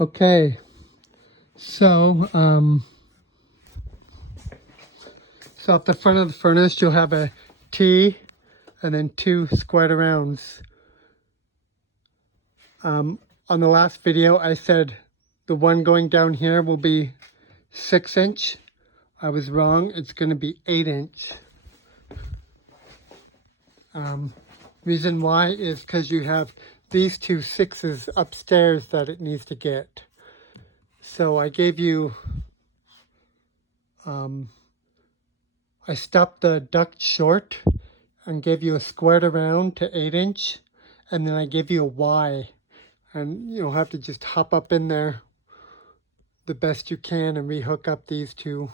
Okay, so so at the front of the furnace you'll have a T and then two squared arounds. On the last video I said the one going down here will be 6-inch. I was wrong, it's going to be 8-inch. Reason why is because you have these two 6s upstairs that it needs to get. So I gave you, I stopped the duct short and gave you a squared around to 8-inch, and then I gave you a Y, and you'll have to just hop up in there the best you can and rehook up these two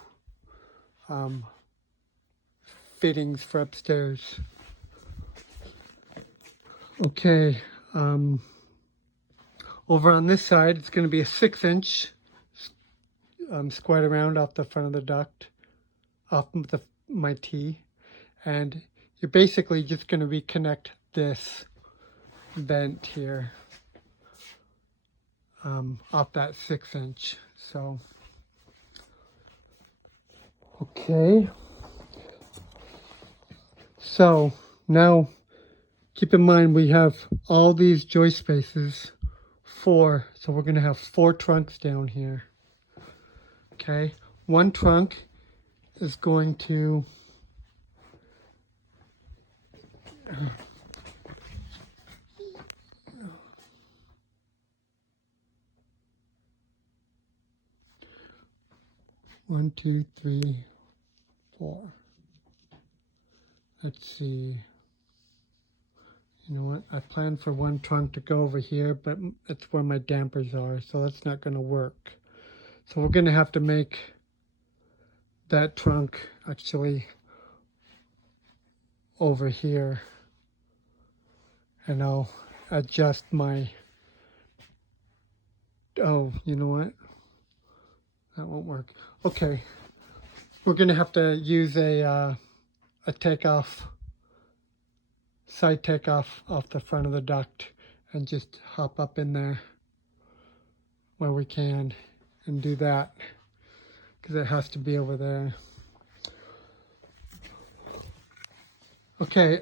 fittings for upstairs. Okay, over on this side it's going to be a 6-inch squared around off the front of the duct, off my T, and you're basically just going to reconnect this vent here off that 6-inch. So okay, so now keep in mind we have all these joist spaces, 4, so we're going to have 4 trunks down here. Okay, one trunk is going to one, two, three, 4. Let's see. You know what? I planned for one trunk to go over here, but it's where my dampers are, so that's not going to work. So we're going to have to make that trunk actually over here. And I'll adjust my... Oh, you know what? That won't work. Okay. We're going to have to use a takeoff, side takeoff off the front of the duct and just hop up in there where we can and do that, because it has to be over there. Okay,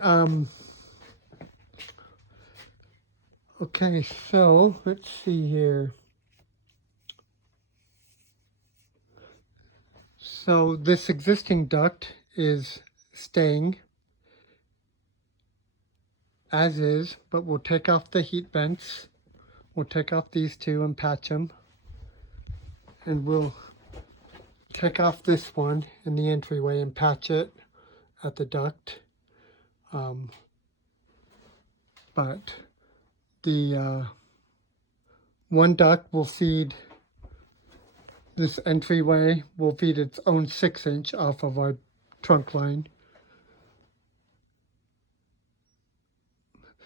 okay, so let's see here. So this existing duct is staying as is, but we'll take off the heat vents. We'll take off these two and patch them. And we'll take off this one in the entryway and patch it at the duct. But the one duct will feed this entryway, will feed its own 6-inch off of our trunk line.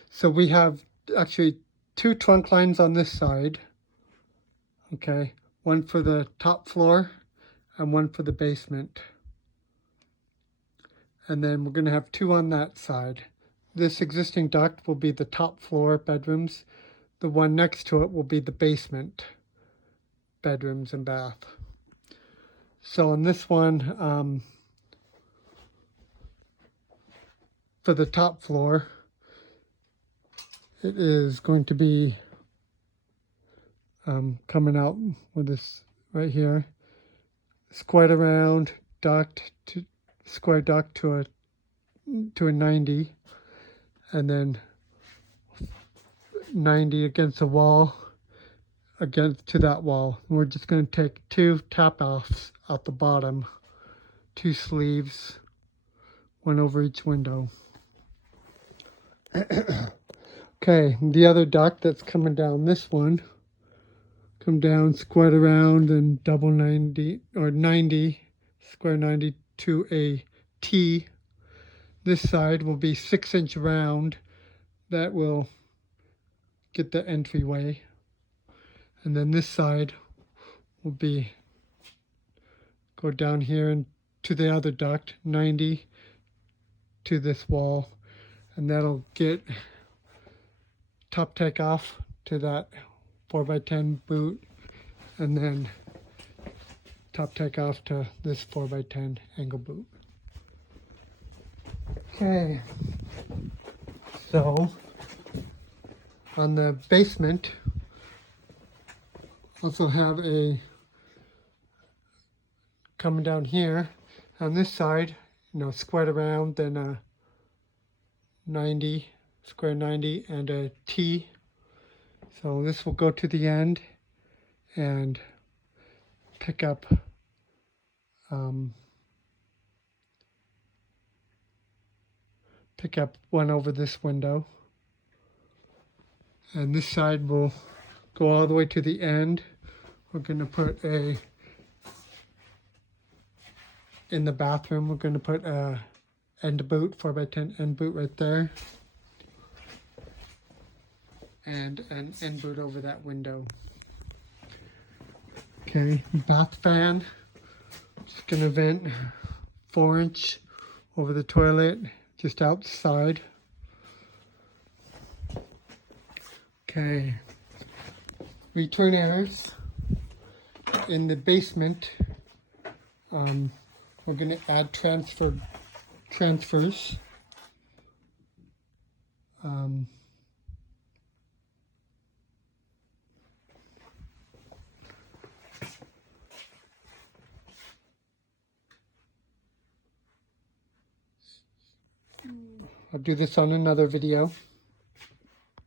So we have actually 2 trunk lines on this side. Okay, one for the top floor and one for the basement. And then we're going to have 2 on that side. This existing duct will be the top floor bedrooms. The one next to it will be the basement bedrooms and bath. So on this one, for the top floor, it is going to be coming out with this right here, squared around duct to square duct to a 90, and then 90 against the wall, against to that wall. We're just going to take 2 tap offs at the bottom, 2 sleeves, one over each window. Okay, the other duct that's coming down this one, come down, squared around, and double 90 or 90, square 90 to a T. This side will be 6-inch round. That will get the entryway. And then this side will be, go down here and to the other duct, 90 to this wall. And that'll get top takeoff to that 4x10 boot and then top take off to this 4x10 angle boot. Okay, so on the basement, also have a coming down here on this side, squared around, then a 90, square 90, and a T. So this will go to the end and pick up one over this window, and this side will go all the way to the end. We're going to put in the bathroom, we're going to put a end boot, 4x10 end boot right there, and an end boot over that window. Okay, bath fan, just going to vent 4-inch over the toilet, just outside. Okay, return airs in the basement. We're going to add transfers. I'll do this on another video.